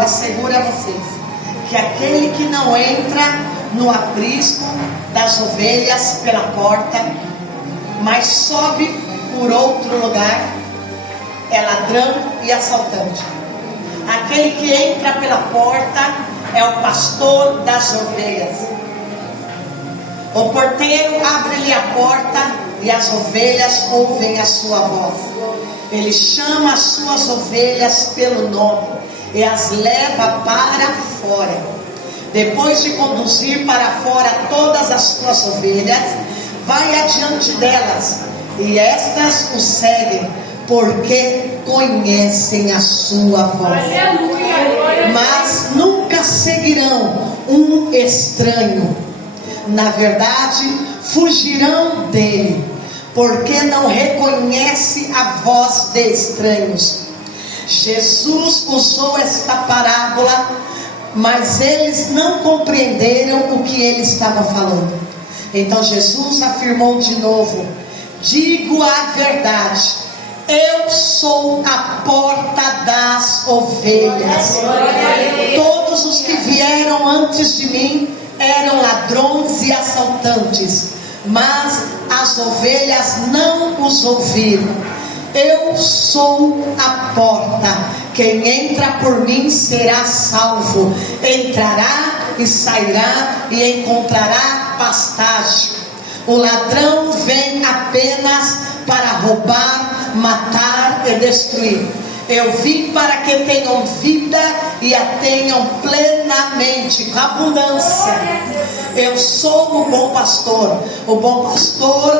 eu asseguro a vocês que aquele que não entra no aprisco das ovelhas pela porta, mas sobe por outro lugar, é ladrão e assaltante. Aquele que entra pela porta é o pastor das ovelhas. O porteiro abre-lhe a porta e as ovelhas ouvem a sua voz. Ele chama as suas ovelhas pelo nome e as leva para fora. Depois de conduzir para fora todas as suas ovelhas, vai adiante delas, e estas o seguem, porque conhecem a sua voz. Mas nunca seguirão um estranho. Na verdade, fugirão dele, porque não reconhece a voz de estranhos. Jesus usou esta parábola, mas eles não compreenderam o que ele estava falando. Então Jesus afirmou de novo: digo a verdade, eu sou a porta das ovelhas. Todos os que vieram antes de mim eram ladrões e assaltantes, mas as ovelhas não os ouviram. Eu sou a porta. Quem entra por mim será salvo. Entrará e sairá e encontrará pastagem. O ladrão vem apenas para roubar, matar e destruir. Eu vim para que tenham vida e a tenham plenamente, com abundância. Eu sou o bom pastor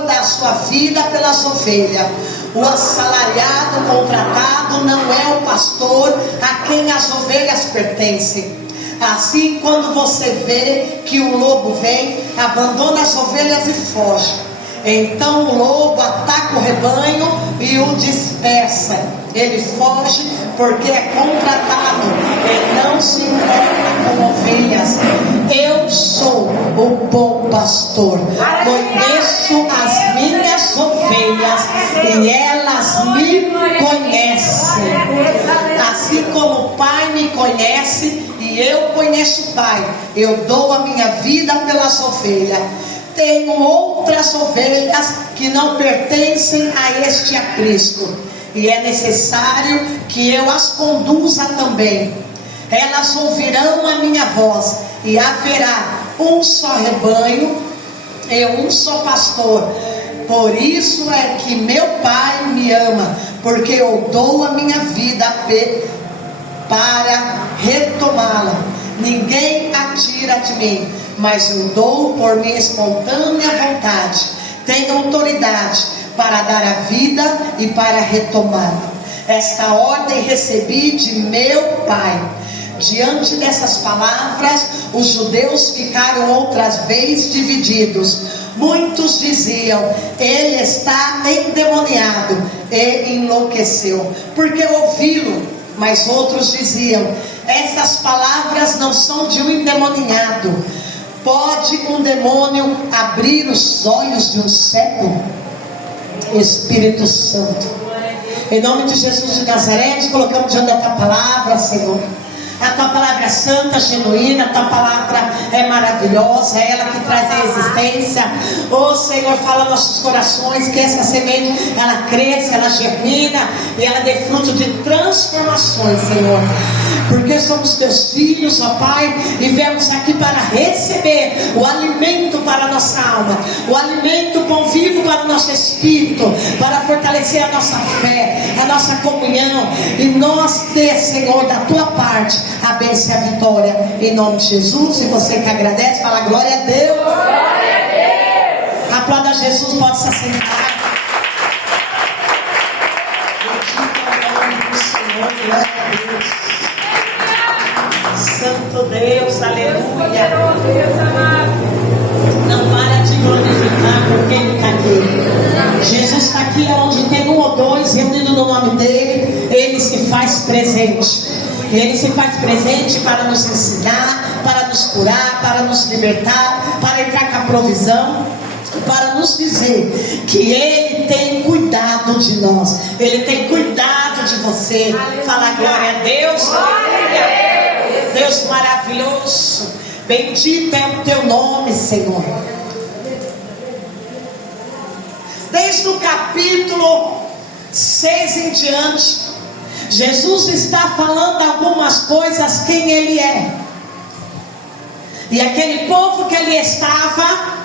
dá sua vida pelas ovelhas. O assalariado contratado não é o pastor a quem as ovelhas pertencem. Assim, quando você vê que o lobo vem, abandona as ovelhas e foge. Então o lobo ataca o rebanho e o dispersa. Ele foge porque é contratado, ele não se importa com ovelhas. Eu sou o bom pastor, conheço as minhas ovelhas e elas me conhecem. Assim como o Pai me conhece e eu conheço o Pai, eu dou a minha vida pelas ovelhas. Tenho outras ovelhas que não pertencem a este aprisco, e é necessário que eu as conduza também. Elas ouvirão a minha voz, e haverá um só rebanho e um só pastor. Por isso é que meu Pai me ama, porque eu dou a minha vida para retomá-la. Ninguém a tira de mim, mas eu dou por minha espontânea vontade. Tenho autoridade para dar a vida e para retomá-la. Esta ordem recebi de meu Pai. Diante dessas palavras, os judeus ficaram outras vezes divididos. Muitos diziam: ele está endemoniado e enlouqueceu, porque ouvi-lo. Mas outros diziam: essas palavras não são de um endemoniado. Pode um demônio abrir os olhos de um cego? Espírito Santo, em nome de Jesus de Nazaré, nós colocamos diante da tua palavra, Senhor. A tua palavra é santa, genuína, a tua palavra é maravilhosa, é ela que traz a existência. Oh Senhor, fala nossos corações, que essa semente, ela cresça, ela germina e ela dê fruto de transformações, Senhor. Porque somos teus filhos, ó Pai, e viemos aqui para receber o alimento para a nossa alma, o alimento pão vivo para o nosso espírito, para fortalecer a nossa fé, a nossa comunhão, e nós ter, Senhor, da tua parte, a bênção e a vitória, em nome de Jesus. E você que agradece, fala glória a Deus. Glória a Deus. Aplauda Jesus, pode se assentar. Bendito é o nome do Senhor, glória a Deus. Santo Deus, aleluia. Não para de glorificar, porque Ele está aqui. Jesus está aqui onde tem um ou dois reunidos no nome dEle. Ele se faz presente. Ele se faz presente para nos ensinar, para nos curar, para nos libertar, para entrar com a provisão, para nos dizer que Ele tem cuidado de nós. Ele tem cuidado de você. Fala glória a Deus. Glória a Deus. Deus maravilhoso, bendito é o teu nome, Senhor. Desde o capítulo 6 em diante, Jesus está falando algumas coisas, quem Ele é. E aquele povo que ali estava,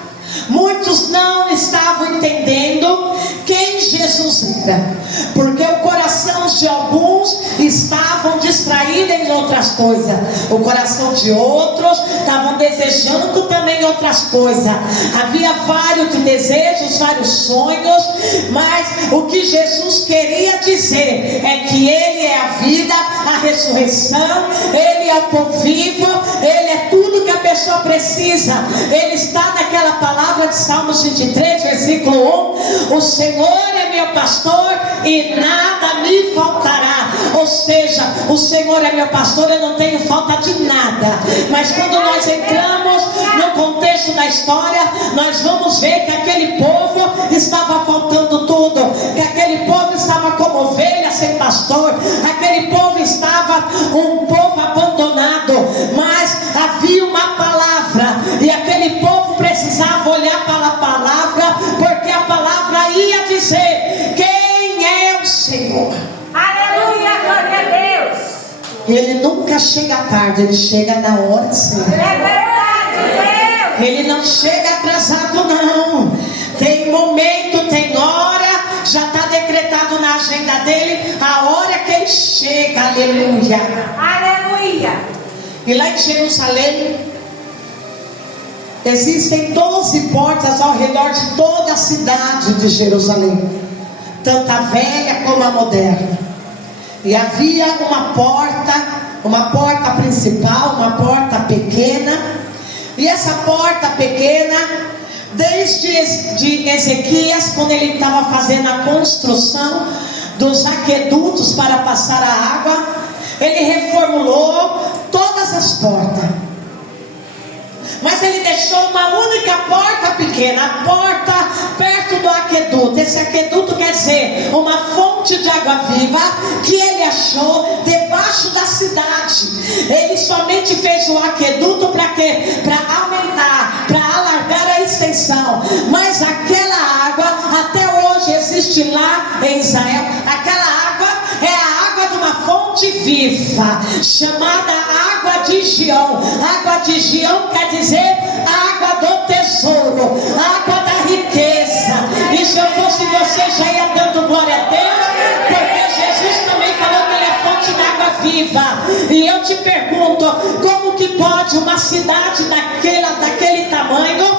muitos não estavam entendendo quem Jesus era, porque o coração de alguns estavam distraídos em outras coisas, o coração de outros estavam desejando também outras coisas. Havia vários desejos, vários sonhos, mas o que Jesus queria dizer é que Ele é a vida, a ressurreição, Ele é o pão vivo, Ele é tudo que a pessoa precisa. Ele está naquela palavra de Salmos 23, versículo 1: o Senhor é meu pastor e nada me faltará. Ou seja, o Senhor é meu pastor, eu não tenho falta de nada. Mas quando nós entramos no contexto da história, nós vamos ver que aquele povo estava faltando tudo, que aquele povo estava como ovelha sem pastor, aquele povo estava um povo abandonado, mas havia uma palavra, e aquele povo precisava olhar para a palavra, porque a palavra ia dizer quem é o Senhor. Aleluia, glória a Deus. Ele nunca chega tarde, ele chega na hora certa. É verdade, Deus. Ele não chega atrasado, não. Tem momento, tem hora, já está decretado na agenda dele a hora que ele chega. Aleluia. Aleluia. E lá em Jerusalém existem 12 portas ao redor de toda a cidade de Jerusalém, tanto a velha como a moderna. E havia uma porta principal, uma porta pequena. E essa porta pequena, desde de Ezequias, quando ele estava fazendo a construção dos aquedutos para passar a água, ele reformulou todas as portas. Mas ele deixou uma única porta pequena, a porta perto do aqueduto. Esse aqueduto quer dizer uma fonte de água viva que ele achou debaixo da cidade. Ele somente fez o aqueduto para quê? Para aumentar, para alargar a extensão. Mas aquela água até hoje existe lá em Israel. Aquela água é a água de uma fonte viva, chamada água de Gion. Água de Gion quer dizer água do tesouro, água da riqueza. E se eu fosse você, já ia dando glória a Deus, porque Jesus também falou que ele é fonte de água viva. E eu te pergunto, como que pode uma cidade daquele tamanho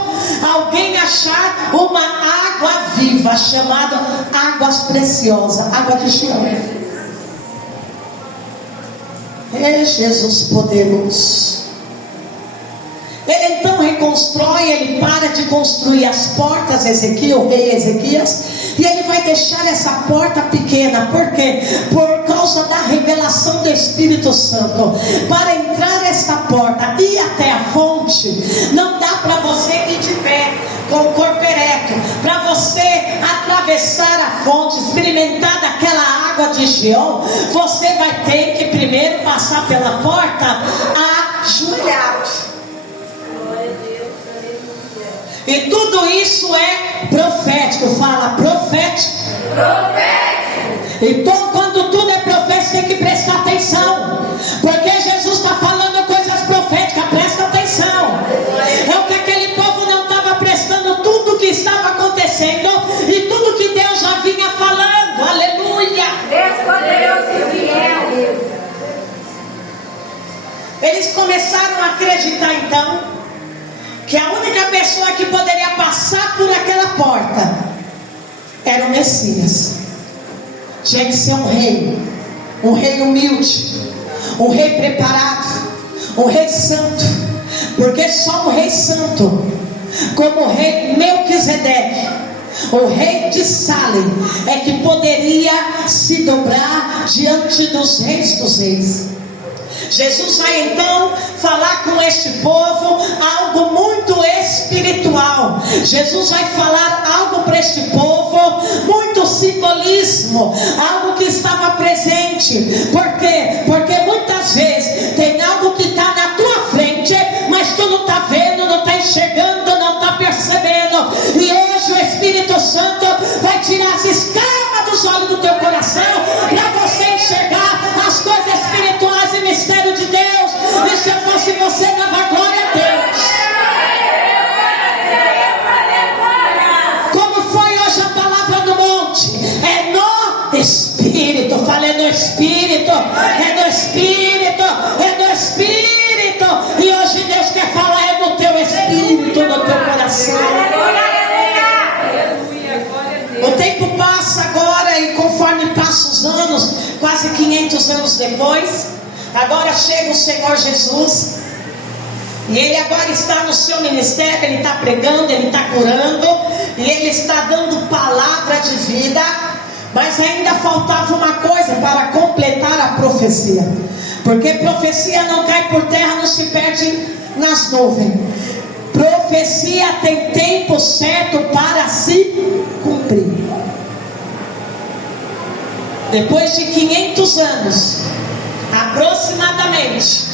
alguém achar uma água viva, chamada águas preciosas, água de Gion? É Jesus poderoso. Ele então reconstrói, ele para de construir as portas, o rei Ezequias, e ele vai deixar essa porta pequena. Por quê? Por causa da revelação do Espírito Santo. Para entrar esta porta e até a fonte, não dá para você ir de pé com o corpo ereto. Para você atravessar a fonte, experimentar daquela água de Gion, você vai ter que primeiro passar pela porta ajoelhado. E tudo isso é profético. Fala profético. Profético. Então, quando tudo é profético, tem que prestar atenção, porque Jesus está falando coisas proféticas. Presta atenção. É o que aquele povo não estava prestando, tudo o que estava acontecendo e tudo que Deus já vinha falando. Aleluia. Deus poderoso e fiel. Eles começaram a acreditar então que a única pessoa que poderia passar por aquela porta era o Messias. Tinha que ser um rei humilde, um rei preparado, um rei santo, porque só um rei santo, como o rei Melquisedeque, o rei de Salem, é que poderia se dobrar diante dos reis. Jesus vai então falar com este povo algo muito espiritual. Jesus vai falar algo para este povo, muito simbolismo, algo que estava presente. Por quê? Porque muitas vezes tem algo que está enxergando, não está percebendo. E hoje o Espírito Santo vai tirar as escamas dos olhos do teu coração, para você enxergar as coisas espirituais e mistério de Deus. E se eu fosse você, dava glória a Deus. Como foi hoje a palavra no monte? É no Espírito. Falei no Espírito. É no Espírito. É no Espírito. E hoje Deus quer falar é no teu Espírito, no teu coração. O tempo passa agora, e conforme passam os anos, quase 500 anos depois, agora chega o Senhor Jesus. E Ele agora está no seu ministério. Ele está pregando, Ele está curando, e Ele está dando palavra de vida. Mas ainda faltava uma coisa para completar a profecia, porque profecia não cai por terra, não se perde nas nuvens. Profecia tem tempo certo para se cumprir. Depois de 500 anos aproximadamente,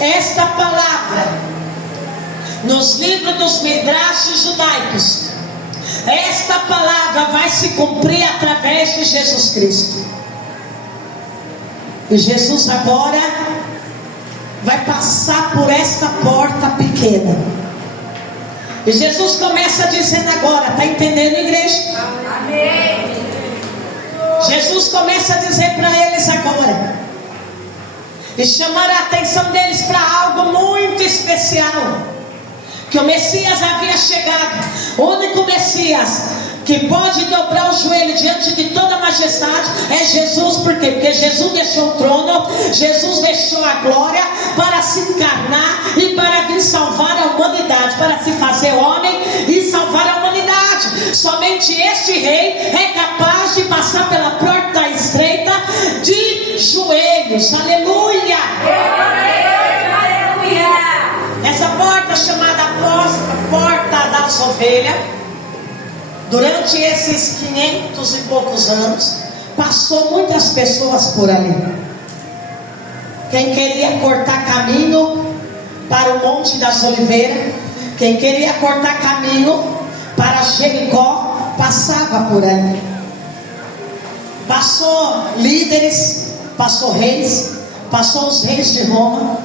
esta palavra nos livros dos Midrashim judaicos, esta palavra vai se cumprir através de Jesus Cristo. E Jesus agora vai passar por esta porta pequena. E Jesus começa dizendo agora, está entendendo, igreja? Amém. Jesus começa a dizer para eles agora, e chamar a atenção deles para algo muito especial, que o Messias havia chegado, o único Messias que pode dobrar o joelho diante de toda a majestade é Jesus. Por quê? Porque Jesus deixou o trono, Jesus deixou a glória para se encarnar e para vir salvar a humanidade, para se fazer homem e salvar a humanidade. Somente este rei é capaz de passar pela porta estreita de joelhos. Aleluia! Essa porta chamada porta das ovelhas, durante esses 500 e poucos anos, passou muitas pessoas por ali. Quem queria cortar caminho para o Monte das Oliveiras, quem queria cortar caminho para Jericó, passava por ali. Passou líderes, passou reis, passou os reis de Roma.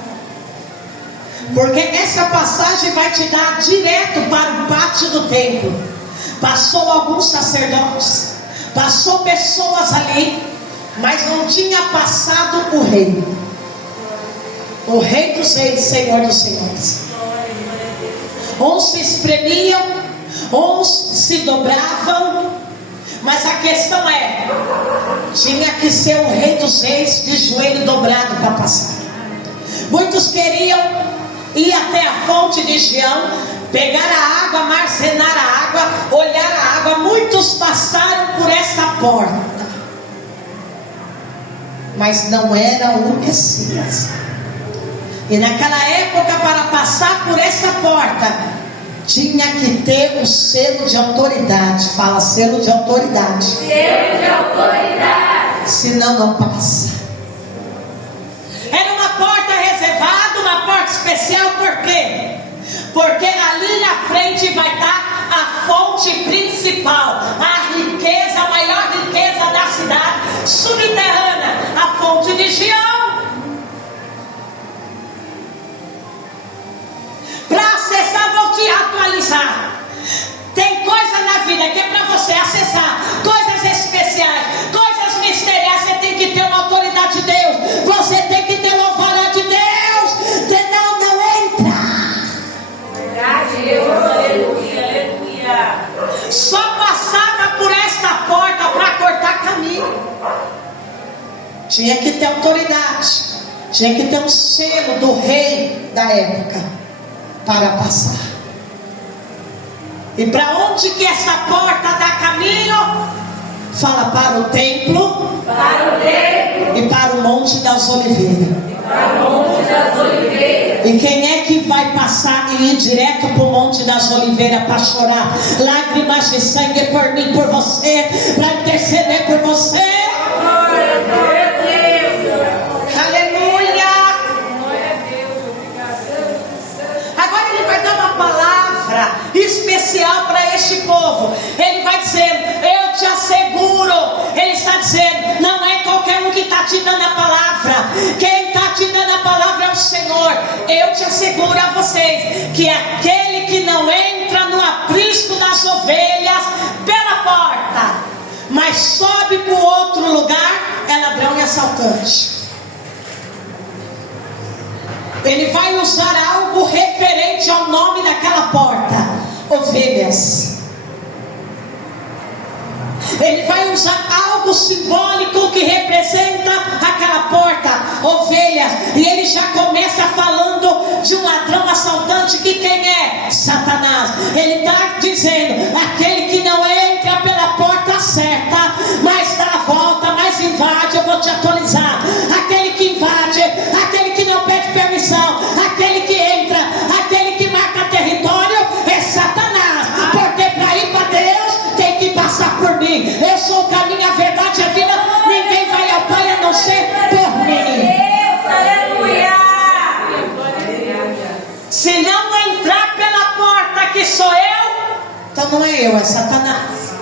Porque essa passagem vai te dar direto para o pátio do templo. Passou alguns sacerdotes, passou pessoas ali, mas não tinha passado o rei dos reis, Senhor dos senhores. Uns se espremiam, uns se dobravam, mas a questão é, tinha que ser o rei dos reis de joelho dobrado para passar. Muitos queriam ir até a fonte de Gião, pegar a água, armazenar a água, olhar a água. Muitos passaram por esta porta, mas não era o Messias. E naquela época, para passar por essa porta, tinha que ter o selo de autoridade. Fala, selo de autoridade. Selo de autoridade. Senão não passa. Era uma porta reservada, uma porta especial. Por quê? Porque ali na frente vai estar a fonte principal, a riqueza, a maior riqueza da cidade subterrânea, a fonte de Gião. Para acessar, vou te atualizar. Tem coisa na vida que é para você acessar, coisas especiais, coisas misteriosas. Você tem que ter uma autoridade de Deus, você tem que ter uma vara de Deus, senão não entra. Aleluia, aleluia. Só passava por esta porta para cortar caminho. Tinha que ter autoridade, tinha que ter um selo do rei da época para passar. E para onde que essa porta dá caminho? Fala, para o templo, Para o templo e para o Monte das Oliveiras. e para o Monte das Oliveiras. E quem é que vai passar e ir direto para o Monte das Oliveiras para chorar lágrimas de sangue por mim, por você, para interceder por você? Glória a Deus. Aleluia! Glória a Deus. Agora ele vai dar uma poderoso. Ele vai dizer: eu te asseguro. Ele está dizendo: não é qualquer um que está te dando a palavra. Quem está te dando a palavra é o Senhor. Eu te asseguro a vocês que aquele que não entra no aprisco das ovelhas pela porta, mas sobe para o outro lugar, é ladrão e assaltante. Ele vai usar algo referente ao nome daquela porta: ovelhas. Ele vai usar algo simbólico que representa aquela porta: ovelhas. E ele já começa falando de um ladrão assaltante, que quem é? Satanás. Ele está dizendo: aquele que não entra pela porta certa, mas dá a volta, mas invade. Eu vou te atualizar: aquele que invade, aquele que não pede permissão, aquele que entra, aquele que marca território, é Satanás. Porque para ir para Deus tem que passar por mim. Eu sou o caminho, a verdade e a vida. Ninguém vai ao Pai a não ser por mim. Se não entrar pela porta que sou eu, então não é eu, é Satanás.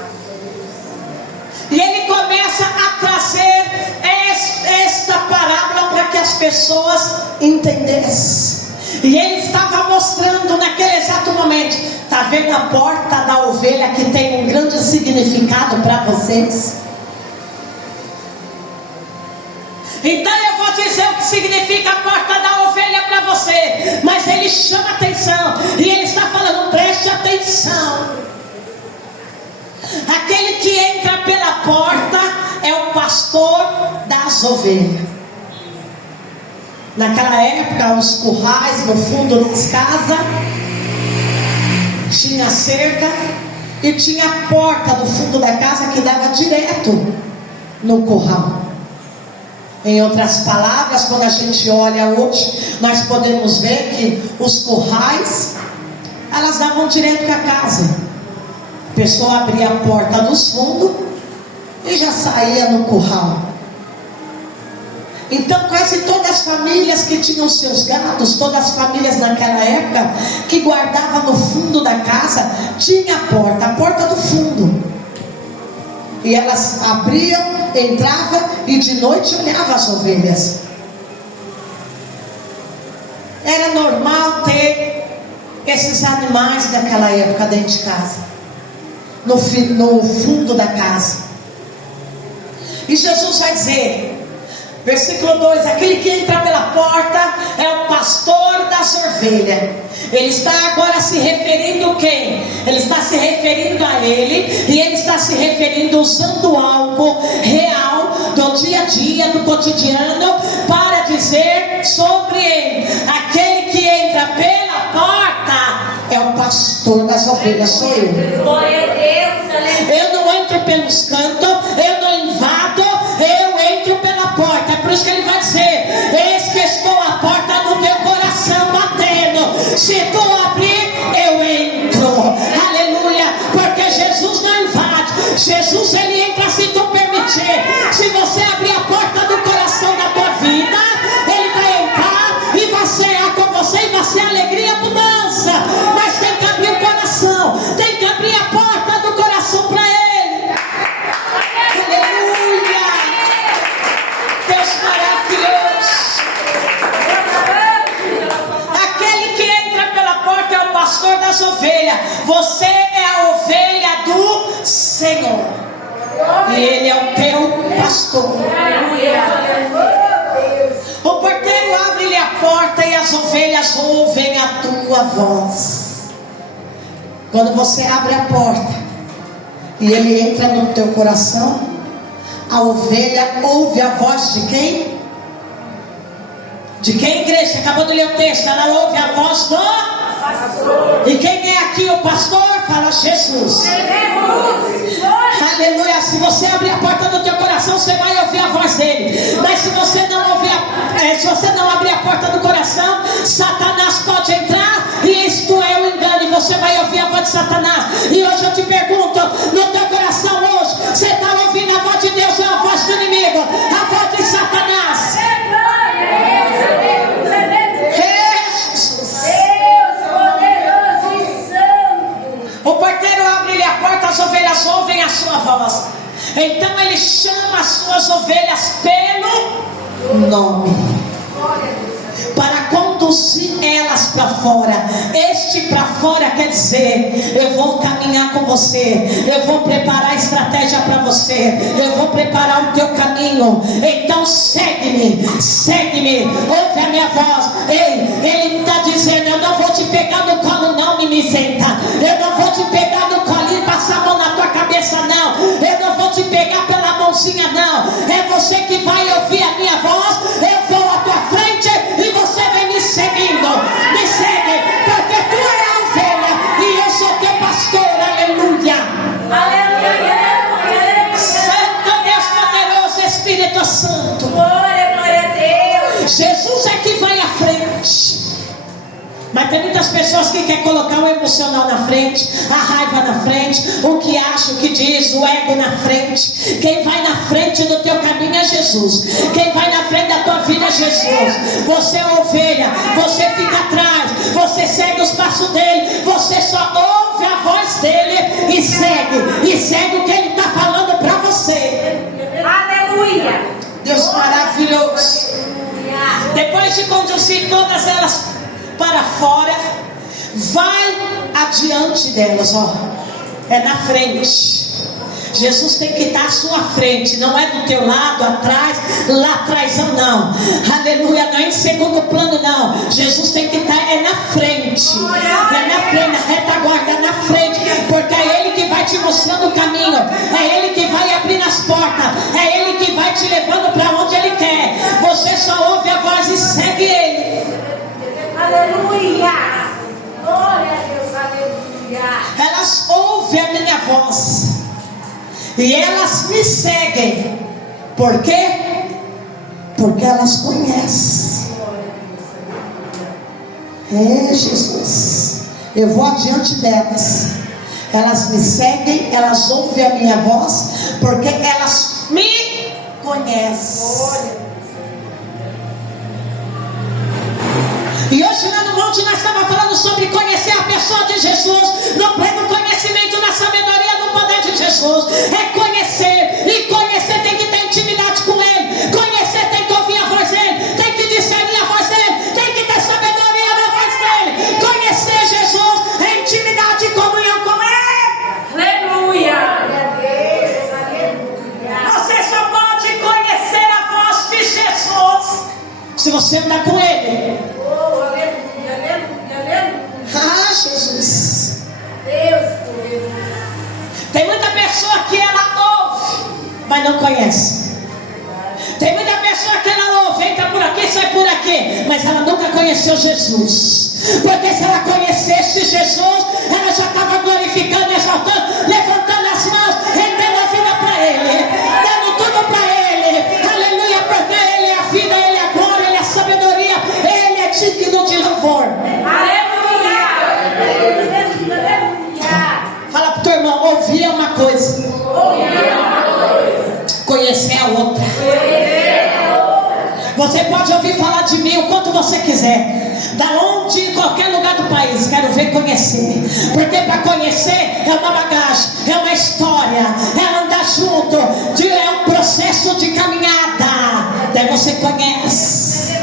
E ele começa a trazer esta parábola para que as pessoas entendessem. E ele estava mostrando naquele exato momento: está vendo a porta da ovelha, que tem um grande significado para vocês? Então eu vou dizer o que significa a porta da ovelha para você. Mas ele chama atenção, e ele está falando: preste atenção. Aquele que entra pela porta é o pastor das ovelhas. Naquela época, os currais no fundo das casas tinha cerca e tinha a porta do fundo da casa que dava direto no curral. Em outras palavras, quando a gente olha hoje, nós podemos ver que os currais, elas davam direto para a casa. A pessoa abria a porta dos fundos e já saía no curral. Então quase todas as famílias que tinham seus gados, todas as famílias naquela época que guardavam no fundo da casa, tinha a porta do fundo. E elas abriam, entravam e de noite olhavam as ovelhas. Era normal ter esses animais daquela época dentro de casa, no fundo da casa. E Jesus vai dizer, versículo 2: aquele que entra pela porta é o pastor das ovelhas. Ele está agora se referindo a quem? Ele está se referindo a ele, e ele está se referindo usando algo real do dia a dia, do cotidiano, para dizer sobre ele: aquele que entra pela porta é o pastor das ovelhas, sou eu. Eu não entro pelos cantos, eu não invado, eu entro pela porta. É por isso que ele vai dizer: eis que estou à porta do teu coração batendo. Se tu abrir, eu entro. Aleluia. Porque Jesus não invade, Jesus ele entra se tu permitir. Se você abrir a porta do coração da tua vida, ele vai entrar e vai cear com você, e vai ser alegria e abundância. Mas tem que abrir o coração, tem que abrir a porta do coração para ele. Aleluia. Deus maravilhoso. Aquele que entra pela porta é o pastor das ovelhas. Você é a ovelha do Senhor, e ele é o teu pastor. O porteiro abre-lhe a porta e as ovelhas ouvem a tua voz. Quando você abre a porta e ele entra no teu coração, a ovelha ouve a voz de quem? De quem, igreja? Acabou de ler o texto. Ela ouve a voz do pastor. E quem é aqui o pastor? Fala Jesus. Aleluia. Se você abrir a porta do teu coração, você vai ouvir a voz dele. Mas se você não abrir a porta do coração, Satanás pode entrar, e isto é o engano, e você vai ouvir a voz de Satanás. E hoje eu te pergunto, no teu coração hoje, você está ouvindo a voz de Deus ou a voz do inimigo? A voz de Satanás. O porteiro abre-lhe a porta, as voz. Então ele chama as suas ovelhas pelo nome, para conduzir elas para fora. Este para fora quer dizer: eu vou caminhar com você, eu vou preparar a estratégia para você, eu vou preparar o teu caminho. Então segue-me, segue-me, ouve a minha voz. Ei, ele está dizendo: eu não vou te pegar no colo, não, mimizenta. Eu não vou te pegar no colinho e passar a mão na tua cabeça, não. Eu não vou te pegar pela mãozinha, não. É você que vai ouvir a minha voz. Eu vou à tua frente e você vem me seguindo. Me segue, porque tu é a ovelha e eu sou teu pastor. Aleluia. Aleluia. Santo Deus poderoso, Espírito Santo. Glória, glória a Deus. Jesus é que vai à frente. Mas tem muitas pessoas que querem colocar o emocional na frente, a raiva na frente, o que acha, o que diz, o ego na frente. Quem vai na frente do teu caminho é Jesus. Quem vai na frente da tua vida é Jesus. Você é ovelha, você fica atrás, você segue os passos dele, você só ouve a voz dele e segue o que ele está falando para você. Aleluia. Deus maravilhoso. Depois de conduzir todas elas para fora, vai adiante delas, ó. É na frente. Jesus tem que estar à sua frente, não é do teu lado, atrás, lá atrás, não. Aleluia, não é em segundo plano, não. Jesus tem que estar na frente. É na frente, na retaguarda, na frente, porque é Ele que vai te mostrando o caminho, é Ele que vai abrindo as portas, é Ele que vai te levando para onde Ele quer. Você só ouve a voz e segue Ele. Aleluia. Glória a Deus. Aleluia. Elas ouvem a minha voz e elas me seguem. Por quê? Porque elas conhecem. É Jesus. Eu vou adiante delas. Elas me seguem, elas ouvem a minha voz, porque elas me conhecem. E hoje lá no monte nós estávamos falando sobre conhecer a pessoa de Jesus, no pleno conhecimento, na sabedoria do poder de Jesus. É conhecer, e conhecer tem que ter intimidade com Ele. Conhecer tem que ouvir a voz dEle, tem que discernir a voz dEle, tem que ter sabedoria na voz dEle. Conhecer Jesus é intimidade e comunhão com Ele. Aleluia. Você só pode conhecer a voz de Jesus se você andar com Ele. Ah, Jesus. Tem muita pessoa que ela ouve, mas não conhece. Tem muita pessoa que ela ouve, entra por aqui, sai por aqui, mas ela nunca conheceu Jesus. Porque se ela conhecesse Jesus, ela já estava glorificando, exaltando, levantando as mãos, rendendo a vida para Ele, dando tudo para Ele. Aleluia, porque Ele é a vida, Ele é a glória, Ele é a sabedoria, Ele é digno de louvor. Fala pro teu irmão, ouvir é uma coisa, conhecer é outra. Você pode ouvir falar de mim o quanto você quiser, da onde, em qualquer lugar do país. Quero ver conhecer, porque para conhecer é uma bagagem, é uma história, é andar junto, é um processo de caminhada. Daí você conhece.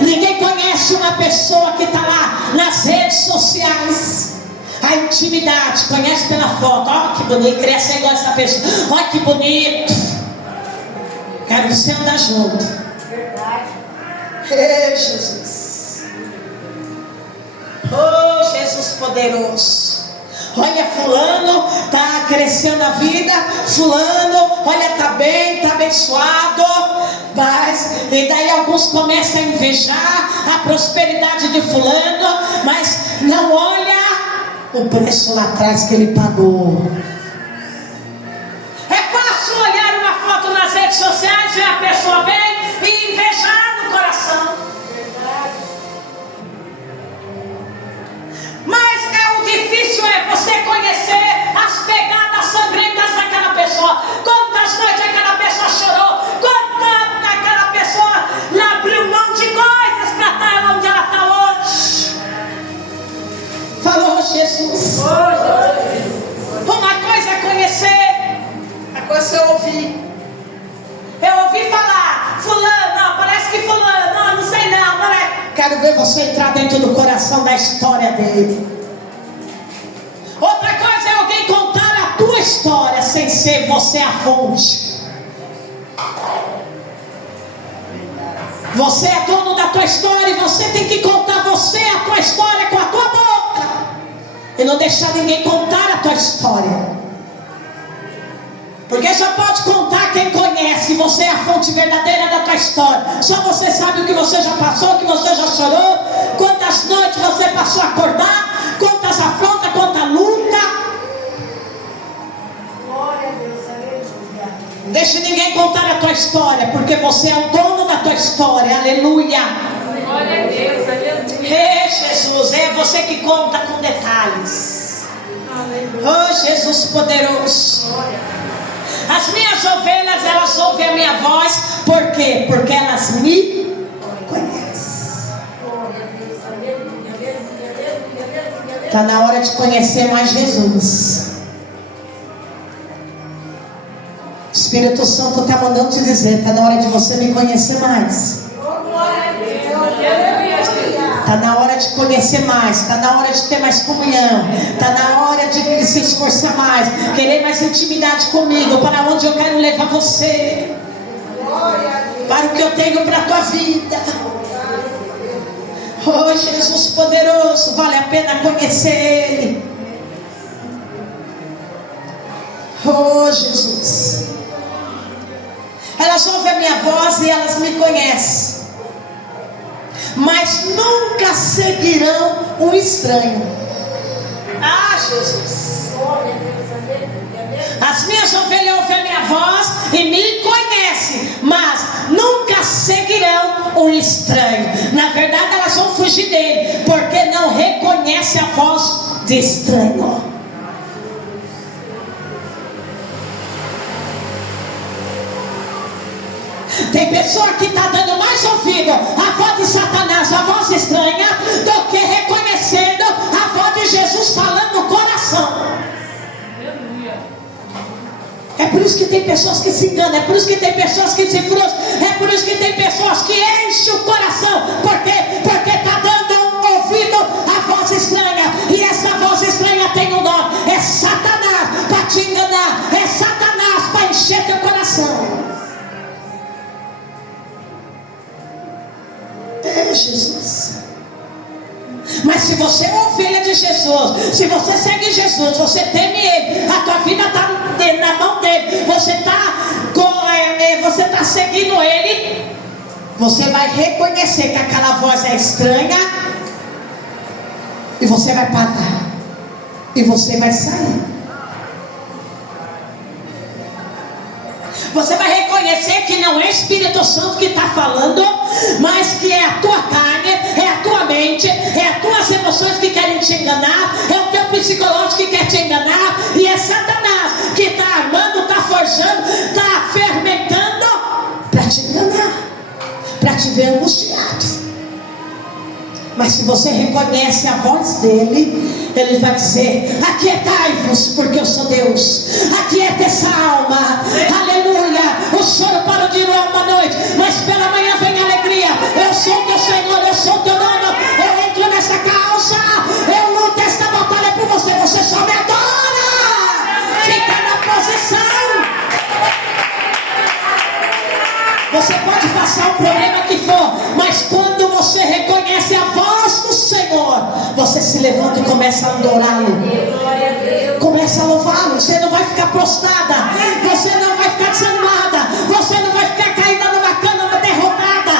Ninguém conhece uma pessoa que está lá nas redes sociais. A intimidade, conhece pela foto. Olha que bonito, queria ser igual a essa pessoa. Olha que bonito. Quero você andar junto. Ei, Jesus. Oh, Jesus poderoso. Olha, fulano está crescendo a vida. Fulano, olha, está bem, está abençoado. Mas, e daí alguns começam a invejar a prosperidade de fulano, mas não olha o preço lá atrás que ele pagou. É fácil olhar uma foto nas redes sociais, ver a pessoa bem e invejar no coração. Mas o difícil é você conhecer as pegadas sangrentas daquela pessoa. Quantas noites aquela pessoa chorou, quantas aquela pessoa abriu mão de coisas para estar onde ela está hoje. Falou Jesus. Uma coisa é conhecer ouvi. Eu ouvi falar, fulano, não, parece que fulano, não sei não, parece. Quero ver você entrar dentro do coração da história dele. Outra coisa é alguém contar a tua história sem ser você a fonte. Você é dono da tua história e você tem que contar você a tua história com a tua boca. E não deixar ninguém contar a tua história. Porque só pode contar quem conhece. Você é a fonte verdadeira da tua história. Só você sabe o que você já passou, o que você já chorou, quantas noites você passou a acordar, quantas afrontas, quanta luta. Glória a Deus, aleluia. Não deixe ninguém contar a tua história, porque você é o dono da tua história. Aleluia. Glória a Deus, aleluia. Ei, Jesus, é você que conta com detalhes. Oh, Jesus poderoso. As minhas ovelhas, elas ouvem a minha voz. Por quê? Porque elas me conhecem. Está na hora de conhecer mais Jesus. O Espírito Santo está mandando te dizer: está na hora de você me conhecer mais. Está na hora de conhecer mais. Está na hora de ter mais comunhão. Está na hora de se esforçar mais, querer mais intimidade comigo. Para onde eu quero levar você, para o que eu tenho para a tua vida. Oh, Jesus poderoso, vale a pena conhecer Ele. Oh, Jesus. Elas ouvem a minha voz e elas me conhecem, mas nunca seguirão um estranho. Ah, Jesus. As minhas ovelhas ouvem a minha voz e me conhecem, mas nunca seguirão um estranho. Na verdade, elas vão fugir dele, porque não reconhecem a voz de estranho. Tem pessoa que está dando mais ouvido à voz de Satanás, a voz estranha, do que reconhecendo a voz de Jesus falando no coração. É por isso que tem pessoas que se enganam, é por isso que tem pessoas que se frustram, é por isso que tem pessoas que enchem o coração. Por quê? Porque está dando ouvido à voz estranha. E essa voz estranha tem um nome: é Satanás, para te enganar, é Satanás para encher teu coração. É Jesus. Mas se você é uma ovelha de Jesus, se você segue Jesus, você teme Ele, a tua vida está na mão dele, você está seguindo Ele, você vai reconhecer que aquela voz é estranha, e você vai parar, e você vai sair. Você vai reconhecer que não é Espírito Santo que está falando, mas que é a tua carne, é a tua mente, é as tuas emoções que querem te enganar, é o teu psicológico que quer te enganar, e é Satanás que está armando, está forjando, está fermentando para te enganar, para te ver angustiado. Mas se você reconhece a voz dele, ele vai dizer: aquietai-vos, porque eu sou Deus. Aquieta essa alma. Aleluia. O choro para o dia uma noite, mas pela manhã vem a alegria. Eu sou teu Senhor, eu sou teu dono. Eu entro nessa causa, eu luto esta batalha por você. Você só me adora. Fica na posição. Você pode passar o problema que for, mas quando você reconhece a voz do Senhor, você se levanta e começa a adorá-lo, começa a louvá-lo. Você não vai ficar prostrada, você não vai ficar desanimada, você não vai ficar caída numa cama derrotada,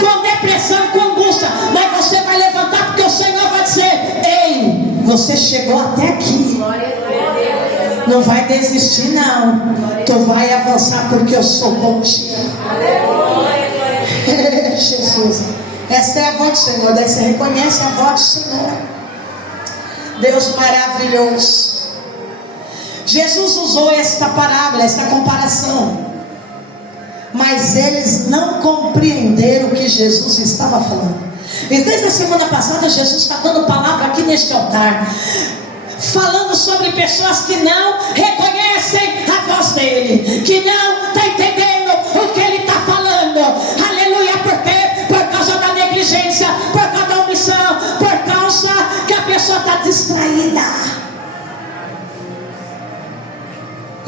com depressão, com angústia, mas você vai levantar, porque o Senhor vai dizer: ei, você chegou até aqui, não vai desistir não, tu vai avançar, porque eu sou contigo. Jesus, essa é a voz do Senhor. Daí você reconhece a voz do Senhor. Deus maravilhoso. Jesus usou esta parábola, esta comparação, mas eles não compreenderam o que Jesus estava falando. E desde a semana passada Jesus está dando palavra aqui neste altar, falando sobre pessoas que não reconhecem a voz dele, que não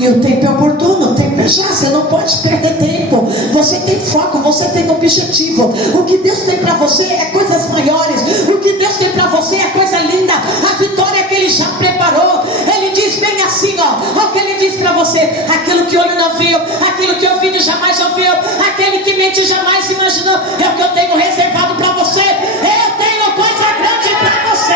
E o tempo é oportuno, o tempo é já. Você não pode perder tempo. Você tem foco, você tem objetivo. O que Deus tem para você é coisas maiores. O que Deus tem para você é coisa linda. A vitória que Ele já preparou. Ele diz bem assim, ó. O que Ele diz para você: aquilo que o olho não viu, aquilo que o ouvido jamais ouviu, aquele que mente jamais imaginou, é o que eu tenho reservado para você. Eu tenho coisa grande para você,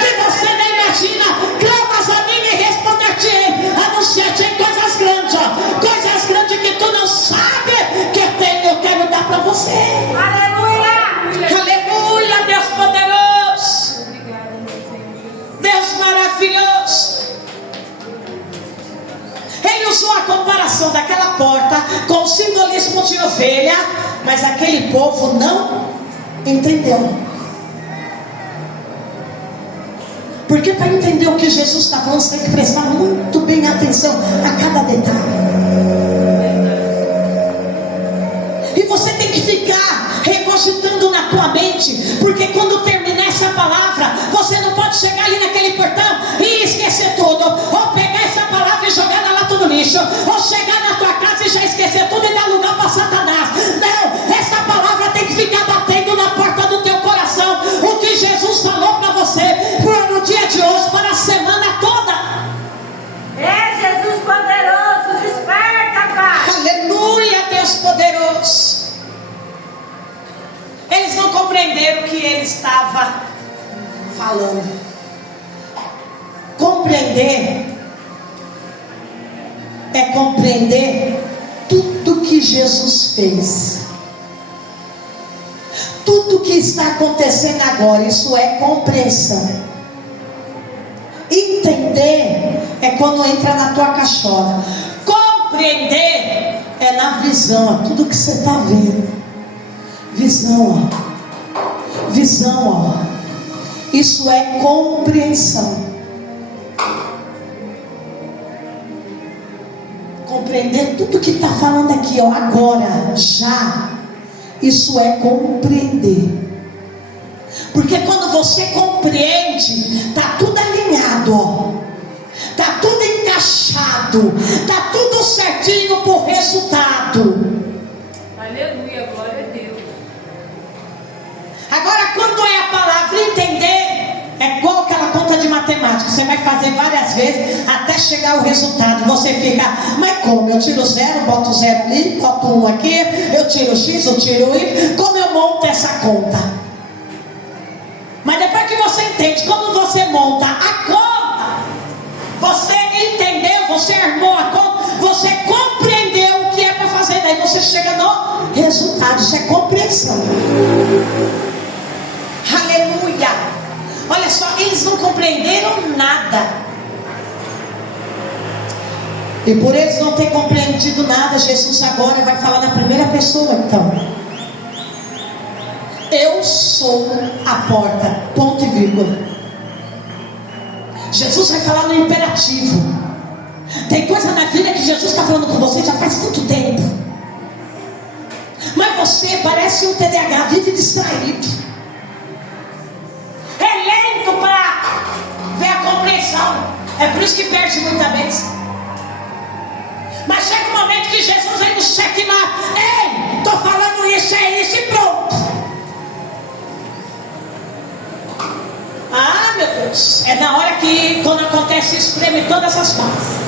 que você nem imagina. Clamas a mim e responder-te-ei. Anunciar-te coisas grandes, ó. Coisas grandes que tu não sabe que eu quero dar para você. Aleluia! Aleluia, Deus poderoso, Deus maravilhoso. Ele usou a comparação daquela porta com o simbolismo de ovelha, mas aquele povo não entendeu. Porque para entender o que Jesus está falando, você tem que prestar muito bem atenção a cada detalhe. E você tem que ficar regurgitando na tua mente, porque quando terminar essa palavra, você não pode chegar ali naquele portão e esquecer tudo, ou pegar essa palavra e jogar na lata do lixo, ou chegar na tua casa e já esquecer tudo e dar lugar para Satanás. Não, essa palavra tem que ficar batendo na porta do teu coração. O que Jesus falou para você no dia de hoje, para a semana toda. É Jesus poderoso, desperta, Pai. Aleluia, Deus poderoso. Eles não compreenderam o que ele estava falando. Compreender é compreender tudo que Jesus fez. Tudo que está acontecendo agora, isso é compreensão. Entender é quando entra na tua cachola. Compreender é na visão, ó, tudo que você está vendo. Visão, ó. Visão, ó. Isso é compreensão. Compreender tudo que está falando aqui, ó, agora, já. Isso é compreender. Porque quando você compreende, está tudo alinhado, ó. Está tudo encaixado, está tudo certinho para o resultado. Aleluia, glória a Deus. Agora, quando é a palavra entender, é igual aquela conta de matemática. Você vai fazer várias vezes até chegar ao resultado. Você fica, mas como? Eu tiro zero, boto zero ali, boto um aqui, eu tiro X, eu tiro Y. Como eu monto essa conta? Mas depois que você entende como você monta a conta, você entendeu, você armou a conta, você compreendeu o que é para fazer, daí você chega no resultado. Isso é compreensão. Aleluia. Olha só, eles não compreenderam nada. E por eles não ter compreendido nada, Jesus agora vai falar na primeira pessoa, então. Eu sou a porta, ponto e vírgula. Jesus vai falar no imperativo. Tem coisa na vida que Jesus está falando com você já faz tanto tempo, mas você parece um TDAH, vive distraído, é lento para ver a compreensão. É por isso que perde muita vez. Mas chega um momento que Jesus vem no checkmate. Ei, estou falando isso, é isso e pronto. Ah, meu Deus, é na hora que, quando acontece isso, treme todas as partes.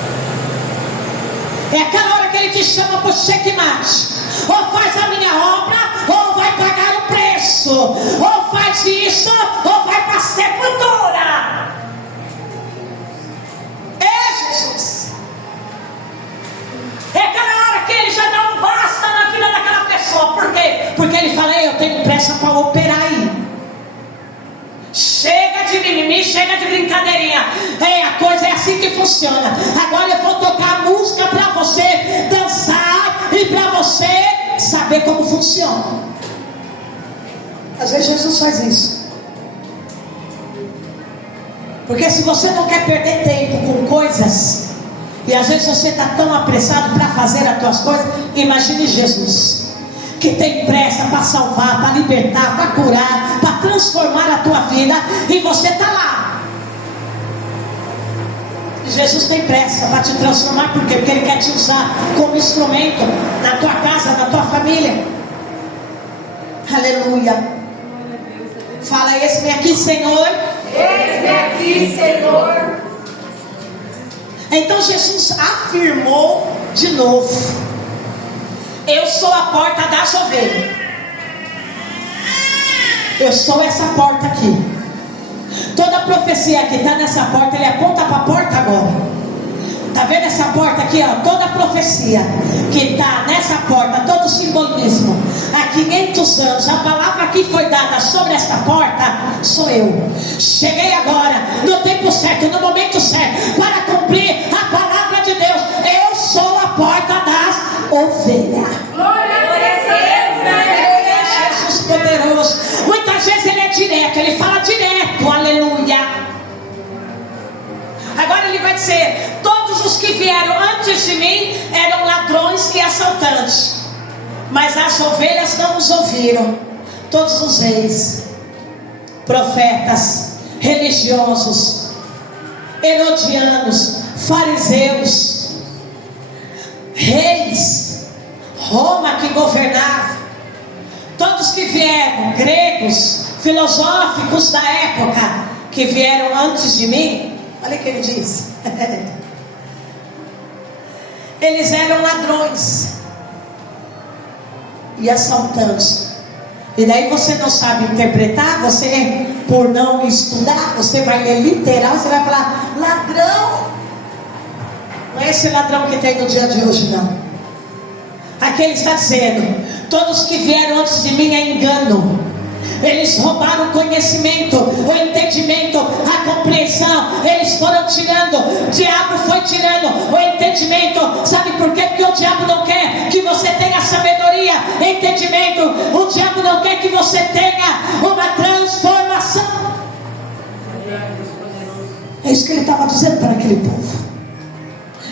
É aquela hora que ele te chama para o checkmate. Ou faz a minha obra, ou vai pagar o preço. Ou faz isso, ou vai para a sepultura. É Jesus. É aquela hora que ele já dá um basta na vida daquela pessoa. Por quê? Porque ele fala, eu tenho pressa para operar aí. Chega de mimimi, chega de brincadeirinha. A coisa é assim que funciona. Agora eu vou tocar música para você dançar e para você saber como funciona. Às vezes Jesus faz isso. Porque se você não quer perder tempo com coisas, e às vezes você está tão apressado para fazer as tuas coisas, imagine Jesus, que tem pressa para salvar, para libertar, para curar, para transformar a tua vida, e você está lá. Jesus tem pressa para te transformar. Por quê? Porque Ele quer te usar como instrumento na tua casa, na tua família. Aleluia. Fala, eis-me aqui, Senhor. Eis-me aqui, Senhor. Então Jesus afirmou de novo: eu sou a porta das ovelhas. Eu sou essa porta aqui. Toda profecia que está nessa porta, ele aponta para a porta agora. Está vendo essa porta aqui, ó? Toda profecia que está nessa porta, todo simbolismo, há 500 anos, a palavra que foi dada sobre essa porta, sou eu. Cheguei agora, no tempo certo, no momento certo, para cumprir a palavra de Deus. Eu sou a porta das ovelhas. Glória a Deus. Jesus poderoso. Muitas vezes ele é direto, ele fala direto, aleluia. Agora ele vai dizer: todos os que vieram antes de mim eram ladrões e assaltantes, mas as ovelhas não os ouviram. Todos os reis, profetas, religiosos, herodianos, fariseus, reis, Roma que governava, todos que vieram, gregos, filosóficos da época, que vieram antes de mim, olha o que ele diz. Eles eram ladrões e assaltantes. E daí você não sabe interpretar, você, por não estudar, você vai ler literal, você vai falar ladrão. Não é esse ladrão que tem no dia de hoje, não. Aqui ele está dizendo: todos que vieram antes de mim é engano. Eles roubaram o conhecimento, o entendimento, a compreensão. Eles foram tirando, o diabo foi tirando o entendimento. Sabe por quê? Porque o diabo não quer que você tenha sabedoria, entendimento. O diabo não quer que você tenha uma transformação. É isso que ele estava dizendo para aquele povo.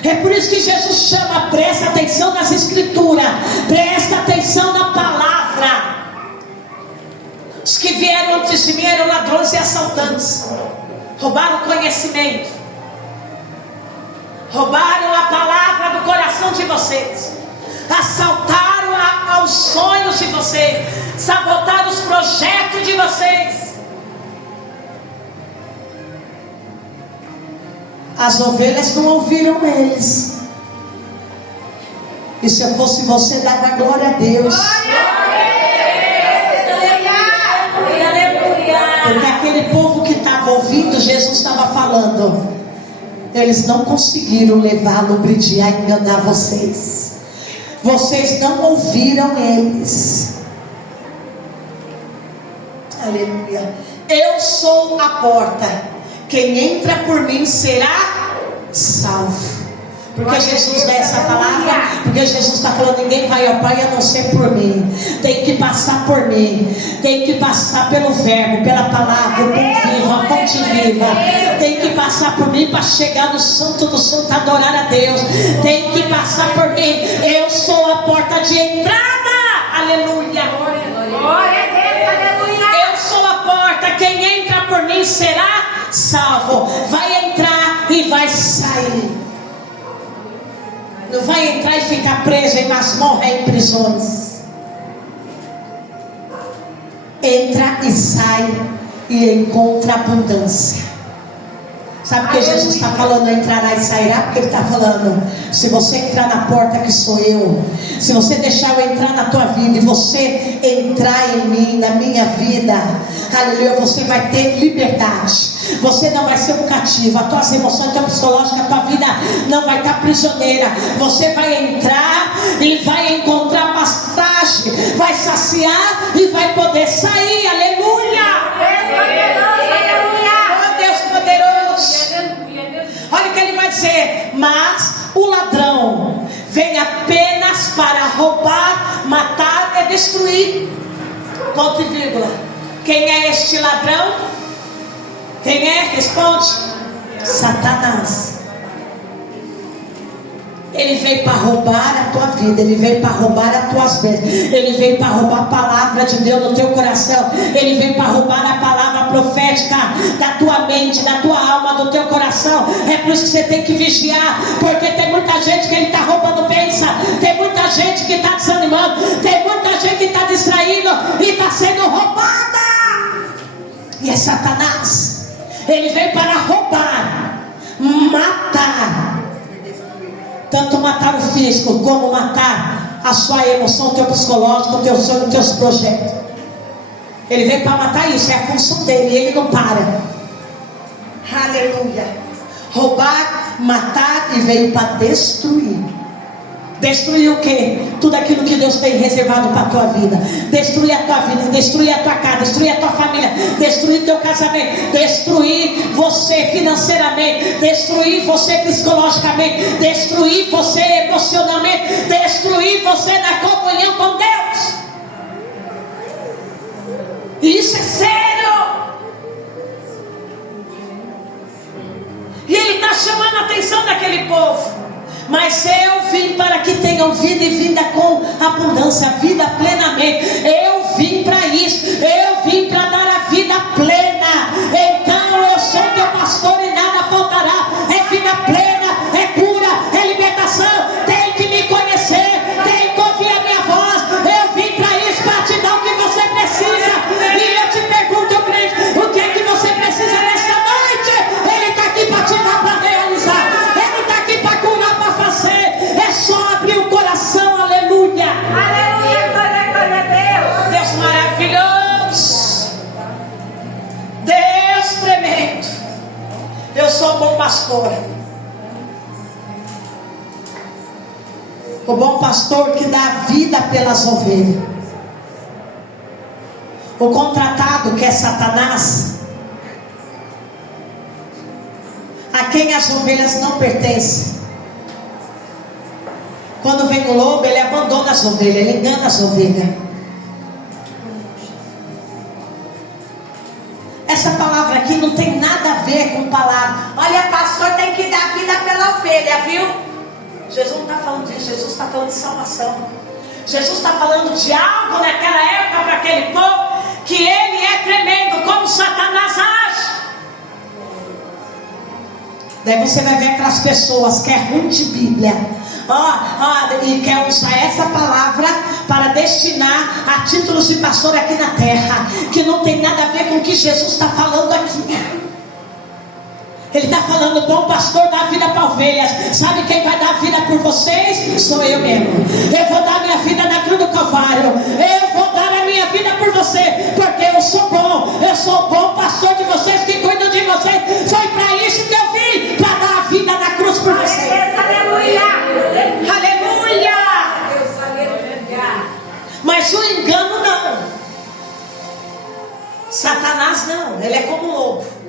É por isso que Jesus chama: presta atenção nas escrituras, presta atenção na palavra. Os que vieram antes de mim eram ladrões e assaltantes, roubaram o conhecimento, roubaram a palavra do coração de vocês, assaltaram aos sonhos de vocês, sabotaram os projetos de vocês. As ovelhas não ouviram eles. E se eu fosse você, dava glória a Deus. Porque aquele povo que estava ouvindo, Jesus estava falando, eles não conseguiram levar a lubridia a enganar vocês. Vocês não ouviram eles. Aleluia. Eu sou a porta. Quem entra por mim será salvo. Porque Jesus dá essa palavra, porque Jesus está falando: ninguém vai ao Pai a não ser por mim. Tem que passar por mim, tem que passar pelo verbo, pela palavra, o pão vivo, a fonte viva. Tem que passar por mim para chegar no Santo do Santo, adorar a Deus. Tem que passar por mim. Eu sou a porta de entrada. Aleluia. Glória a Deus, aleluia. Eu sou a porta. Quem entra por mim será salvo. Vai entrar e vai sair. Não vai entrar e ficar preso em masmorra, em prisões. Entra e sai e encontra abundância. Sabe por que Jesus está falando entrará e sairá? Porque Ele está falando: se você entrar na porta que sou eu, se você deixar eu entrar na tua vida e você entrar em mim, na minha vida, aleluia, você vai ter liberdade. Você não vai ser um cativo. As tuas emoções, a tua psicológica, a tua vida não vai estar prisioneira. Você vai entrar e vai encontrar pastagem, vai saciar e vai poder sair. Aleluia. Oh Deus poderoso. Olha o que ele vai dizer: mas o ladrão vem apenas para roubar, matar e destruir. Ponto e vírgula. Quem é este ladrão? Quem é? Responde: Satanás. Ele veio para roubar a tua vida, ele veio para roubar as tuas bênçãos, ele veio para roubar a palavra de Deus no teu coração, ele veio para roubar a palavra profética da tua mente, da tua alma, do teu coração. É por isso que você tem que vigiar, porque tem muita gente que ele está roubando bênção, tem muita gente que está desanimando, tem muita gente que está distraindo e está sendo roubada. E é Satanás. Ele veio para roubar, matar, tanto matar o físico como matar a sua emoção, o teu psicológico, o teu sonho, os teus projetos. Ele veio para matar isso, é a função dele, ele não para. Aleluia. Roubar, matar e veio para destruir. Destruir o quê? Tudo aquilo que Deus tem reservado para a tua vida. Destruir a tua vida, destruir a tua casa, destruir a tua família, destruir teu casamento, destruir você financeiramente, destruir você psicologicamente, destruir você emocionalmente, destruir você na comunhão com Deus. E isso é sério. E ele está chamando a atenção daquele povo. Mas eu vim para que tenham vida e vida com abundância, vida plenamente. Eu vim para isso. Eu vim para dar a vida plena. Então eu sou teu pastor e nada faltará. É vida plena, é cura, é libertação. Tem que me conhecer, tem que ouvir a minha voz. Eu vim para isso, para te dar o que você precisa. E eu te pergunto, crente, o que é que você precisa nesta noite? Ele está aqui para te dar, para realizar. Ele está aqui para curar, para fazer. É só abrir o coração, aleluia. Aleluia, glória a Deus. Deus maravilhoso, Deus tremendo. Eu sou o bom pastor. O bom pastor que dá vida pelas ovelhas. O contratado, que é Satanás, a quem as ovelhas não pertencem. Quando vem o lobo, ele abandona as ovelhas, ele engana as ovelhas. Essa palavra aqui não tem nada a ver com palavra. Olha, pastor, tem que dar vida pela ovelha, viu? Jesus não está falando disso, Jesus está falando de salvação. Jesus está falando de algo naquela época para aquele povo, que ele é tremendo, como Satanás age. Daí você vai ver aquelas pessoas que é ruim de Bíblia, e quer usar essa palavra para destinar a títulos de pastor aqui na terra, que não tem nada a ver com o que Jesus está falando aqui. Ele está falando, bom pastor dá vida para ovelhas. Sabe quem vai dar vida por vocês? Sou eu mesmo. Eu vou dar minha vida na cruz do Calvário. Eu vou dar a minha vida por você, porque eu sou bom. Eu sou o bom pastor de vocês, que cuido de vocês. Foi para isso que eu vim, para dar a vida na cruz por vocês. Aleluia. Aleluia. Mas o engano não. Satanás não. Ele é como um lobo.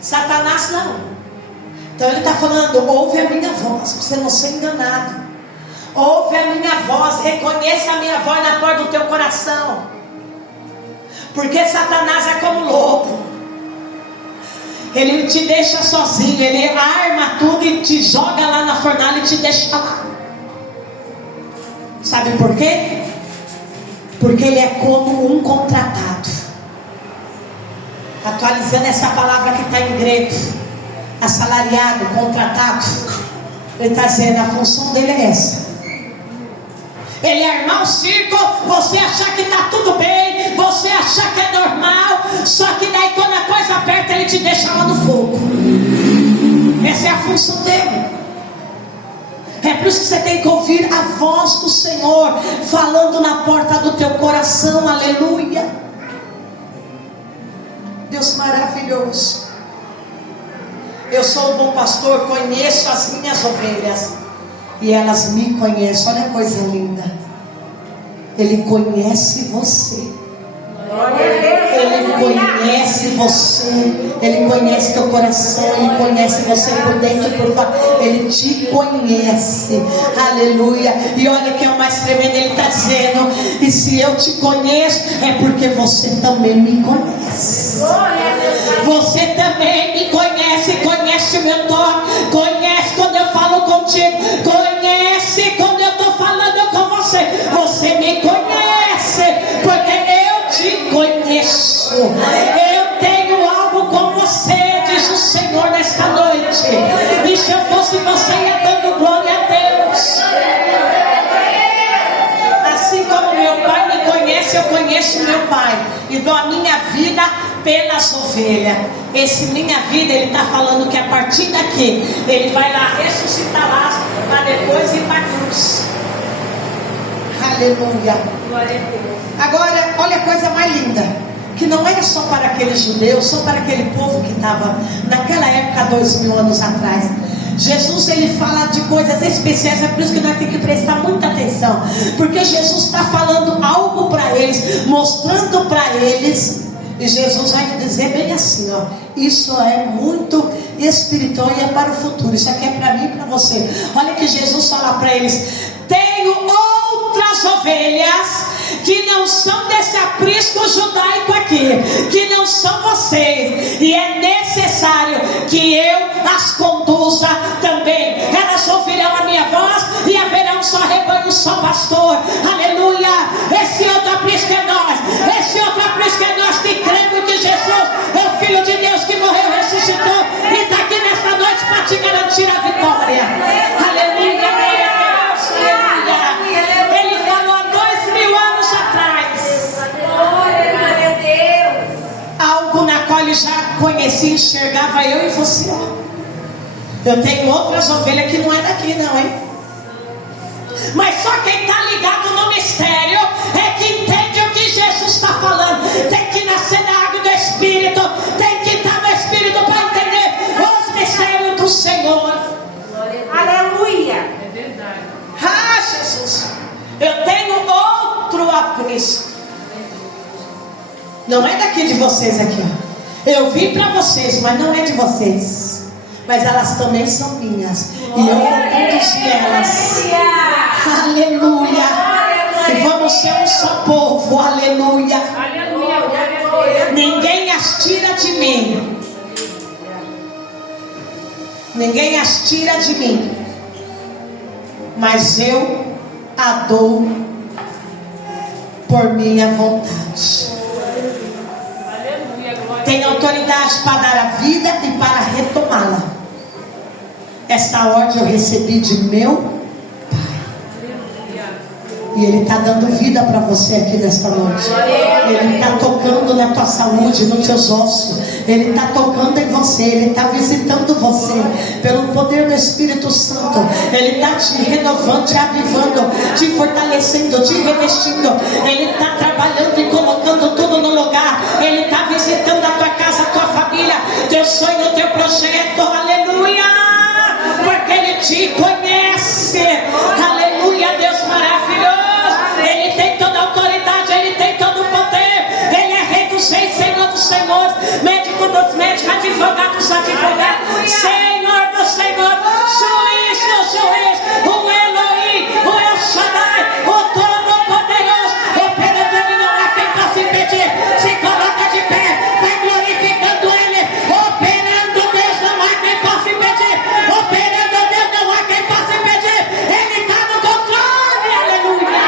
Satanás não. Então ele está falando, ouve a minha voz, para você não ser enganado. Ouve a minha voz, reconheça a minha voz na porta do teu coração. Porque Satanás é como lobo. Ele te deixa sozinho, ele arma tudo e te joga lá na fornalha e te deixa lá. Sabe por quê? Porque ele é como um contratado. Atualizando essa palavra que está em grego, assalariado, contratado. Ele está dizendo, a função dele é essa. Ele armar o circo, você achar que está tudo bem, você achar que é normal, só que daí quando a coisa aperta, ele te deixa lá no fogo. Essa é a função dele. É por isso que você tem que ouvir a voz do Senhor falando na porta do teu coração, aleluia. Deus maravilhoso. Eu sou o bom pastor, conheço as minhas ovelhas e elas me conhecem. Olha a coisa linda. Ele conhece você. Ele conhece você. Ele conhece teu coração. Ele conhece você por dentro e por fora. Ele te conhece. Aleluia. E olha que é o mais tremendo. Ele está dizendo, e se eu te conheço, é porque você também me conhece. Você também me conhece. Conhece o meu toque. Conhece quando eu falo contigo. Conhece quando eu estou falando com você. Você me conhece, porque eu te conheço. deixo meu pai e dou a minha vida pelas ovelhas. Esse minha vida, ele está falando que a partir daqui ele vai lá ressuscitar lá para depois ir para a cruz. Aleluia. Glória a Deus. Agora, olha a coisa mais linda, que não era só para aqueles judeus, só para aquele povo que estava naquela época, 2000 anos atrás. Jesus, ele fala de coisas especiais, é por isso que nós temos que prestar muita atenção, porque Jesus está falando algo para eles, mostrando para eles, e Jesus vai dizer bem assim, ó, isso é muito espiritual e é para o futuro, isso aqui é para mim e para você. Olha que Jesus fala para eles: tenho outras ovelhas que não são desse aprisco judaico aqui, que não são vocês, e é necessário que eu as conduza também. Elas ouvirão a minha voz e haverá um só rebanho, um só pastor. Aleluia. Esse outro aprisco é nós, esse outro aprisco é nós que cremos que Jesus é o Filho de Deus que morreu, ressuscitou e está aqui nesta noite para te garantir a vitória. Aleluia. Ele falou há 2000 anos atrás algo na qual ele já conhecia, enxergava eu e você. Eu tenho outras ovelhas que não é daqui não, hein? Mas só quem está ligado no mistério é que entende o que Jesus está falando. Tem que nascer na água do Espírito, tem que estar no Espírito para entender os mistérios do Senhor. Aleluia. É verdade. Ah, Jesus, eu tenho outro aprisco. Não é daqui de vocês aqui, ó. Eu vim para vocês, mas não é de vocês. Mas elas também são minhas. E eu vou conduzir elas. Aleluia. E vamos ser um só povo. Aleluia. Aleluia. Glória a Deus. Ninguém as tira de mim. Ninguém as tira de mim. Mas eu a dou por minha vontade. Aleluia. Glória. Tem autoridade para dar a vida e para retomá-la. Esta ordem eu recebi de meu Pai. E Ele está dando vida para você aqui nesta noite. Ele está tocando na tua saúde, nos teus ossos. Ele está tocando em você. Ele está visitando você pelo poder do Espírito Santo. Ele está te renovando, te avivando, te fortalecendo, te revestindo. Ele está trabalhando e colocando tudo no lugar. Ele está visitando a tua casa, a tua família, teu sonho, o teu projeto. Aleluia. Porque Ele te conhece. Aleluia, Deus maravilhoso. Ele tem toda a autoridade, Ele tem todo o poder. Ele é Rei dos Reis, Senhor dos Senhores, médico dos médicos, advogado dos advogados, Senhor dos Senhores, juiz dos juízes, o Elohim, o El Shaddai, o Todo-Poderoso. Operando, não há quem possa impedir. Se coloca de pé, vai glorificando Ele. Operando, Deus, não há quem possa impedir. Operando, Deus, não há quem possa impedir. Ele está no controle. Aleluia.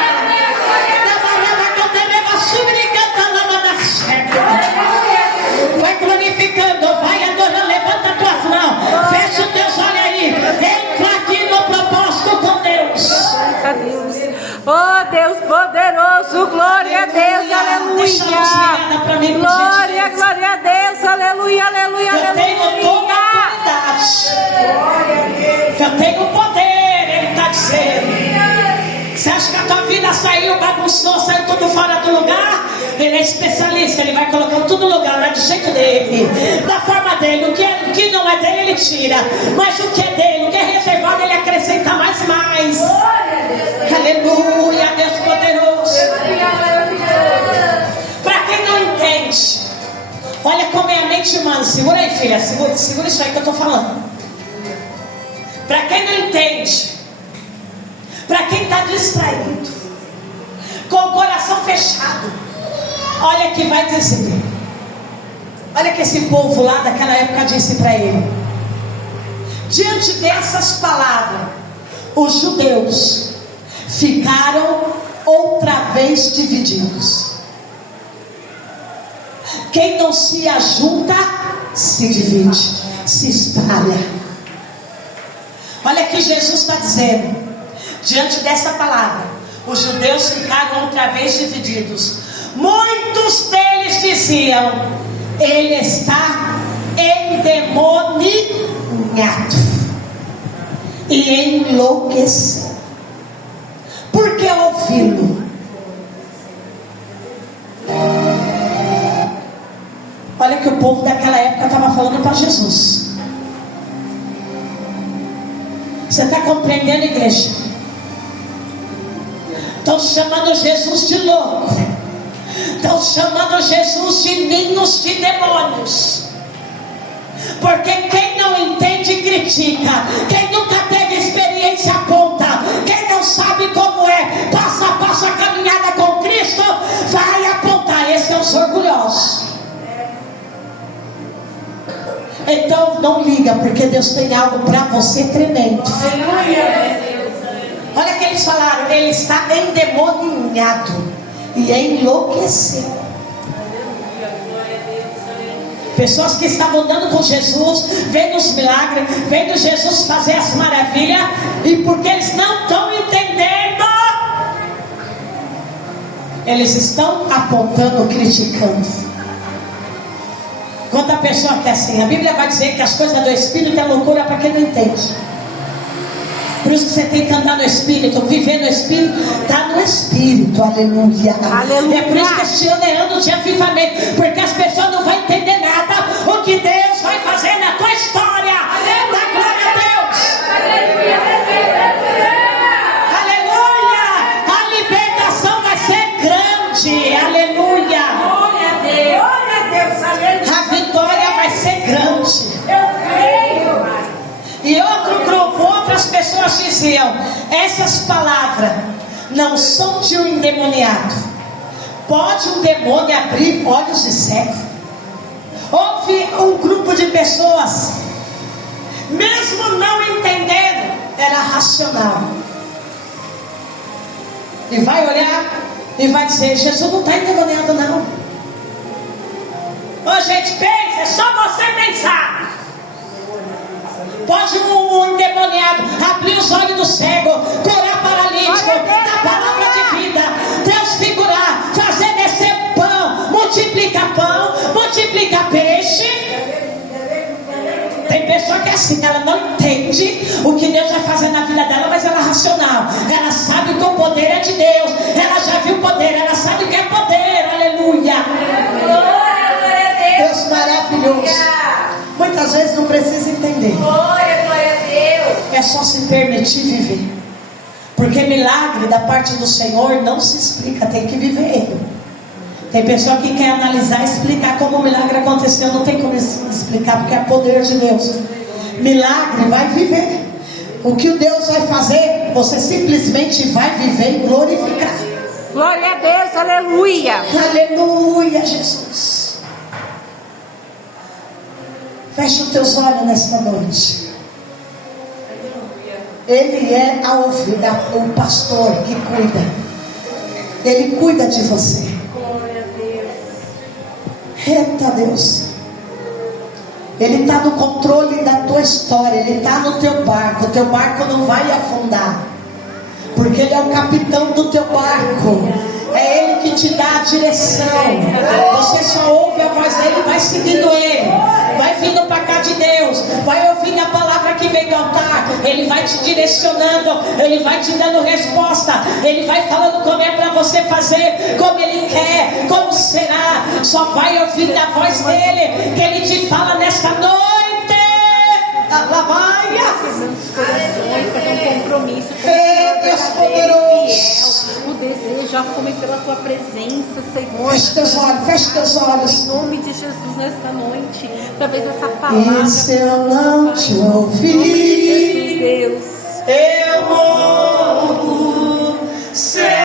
Vai glorificando, vai adorando, levanta tuas mãos, fecha os teus olhos aí, entra aqui no propósito com Deus. Oh Deus poderoso, glória a Deus, aleluia. Glória, glória a Deus, aleluia, aleluia, Eu tenho toda a autoridade. Eu tenho poder, Ele está dizendo. Você acha que a tua vida saiu, bagunçou, saiu tudo fora do lugar? Ele é especialista, Ele vai colocando tudo no lugar, mas do jeito dele, da forma dele. O que não é dele, Ele tira. Mas o que é dele, o que é reservado, Ele acrescenta mais. Aleluia, Deus poderoso. Para quem não entende, olha como é a mente humana. Segura aí, filha, segura isso aí que eu estou falando. Para quem não entende, para quem está distraído, com o coração fechado, olha que vai dizer. Olha que esse povo lá daquela época disse para ele. Diante dessas palavras, os judeus ficaram outra vez divididos. Quem não se ajunta, se divide, se espalha. Olha que Jesus está dizendo. Diante dessa palavra, os judeus ficaram outra vez divididos. Muitos deles diziam: ele está endemoniado e enlouqueceu. Por que ouvi-lo? Olha que o povo daquela época estava falando para Jesus. Você está compreendendo, igreja? Estão chamando Jesus de louco. Estão chamando Jesus de ninhos de demônios. Porque quem não entende, critica. Quem nunca teve experiência, aponta. Quem não sabe como é, passo a passo a caminhada com Cristo, vai apontar. Esses são os orgulhosos. Então não liga, porque Deus tem algo para você tremendo. Olha que eles falaram: ele está endemoniado e enlouqueceu. Pessoas que estavam andando com Jesus, vendo os milagres, vendo Jesus fazer as maravilhas, e porque eles não estão entendendo, eles estão apontando, criticando. Quando a pessoa que é assim, a Bíblia vai dizer que as coisas do Espírito é loucura para quem não entende. Por isso que você tem que andar no Espírito, viver no Espírito, está no Espírito, aleluia. Aleluia. É por isso que este ano é ano de avivamento, porque as pessoas não vão entender nada o que Deus vai fazer na tua história. Dá glória a Deus. Aleluia. A libertação vai ser grande, aleluia. Glória a Deus, aleluia. A vitória vai ser grande. Eu creio. E outro grupo, outras pessoas diziam: essas palavras não são de um endemoniado. Pode um demônio abrir olhos de cego? Houve um grupo de pessoas, mesmo não entendendo, era racional, e vai olhar e vai dizer: Jesus não está endemoniado não. Ô gente, pensa, é só você pensar. Pode um endemoniado abrir os olhos do cego, curar paralítico, dar palavra de vida, transfigurar, fazer descer pão, multiplica peixe. Tem pessoa que é assim, ela não entende o que Deus vai fazer na vida dela, mas ela é racional. Ela sabe que o poder é de Deus, ela já viu o poder, ela sabe que é poder, aleluia. Deus maravilhoso. Muitas vezes não precisa entender. Glória a Deus. É só se permitir viver. Porque milagre da parte do Senhor não se explica, tem que viver ele. Tem pessoa que quer analisar e explicar como o milagre aconteceu, não tem como explicar, porque é poder de Deus. Milagre vai viver. O que o Deus vai fazer, você simplesmente vai viver e glorificar. Glória a Deus, aleluia. Aleluia, Jesus. Fecha os teus olhos nesta noite. Ele é a ovelha, o pastor que cuida. Ele cuida de você. Glória a Deus. Eita Deus. Ele está no controle da tua história. Ele está no teu barco. O teu barco não vai afundar, porque Ele é o capitão do teu barco. É Ele que te dá a direção. Você só ouve a voz dele, vai seguindo Ele, vai vindo para cá de Deus, vai ouvindo a palavra que vem do altar. Ele vai te direcionando, Ele vai te dando resposta, Ele vai falando como é para você fazer, como Ele quer, como será. Só vai ouvindo a voz dele, que Ele te fala nesta noite. Alabaia. Nossos corações para ter um compromisso com o Ei, Deus poderoso. fiel, o desejo, a fome pela tua presença, Senhor. Feche teus olhos, feche teus olhos. Em nome de Jesus, nesta noite, através dessa palavra. E se eu não te Em nome de ouvir, Jesus, Deus. eu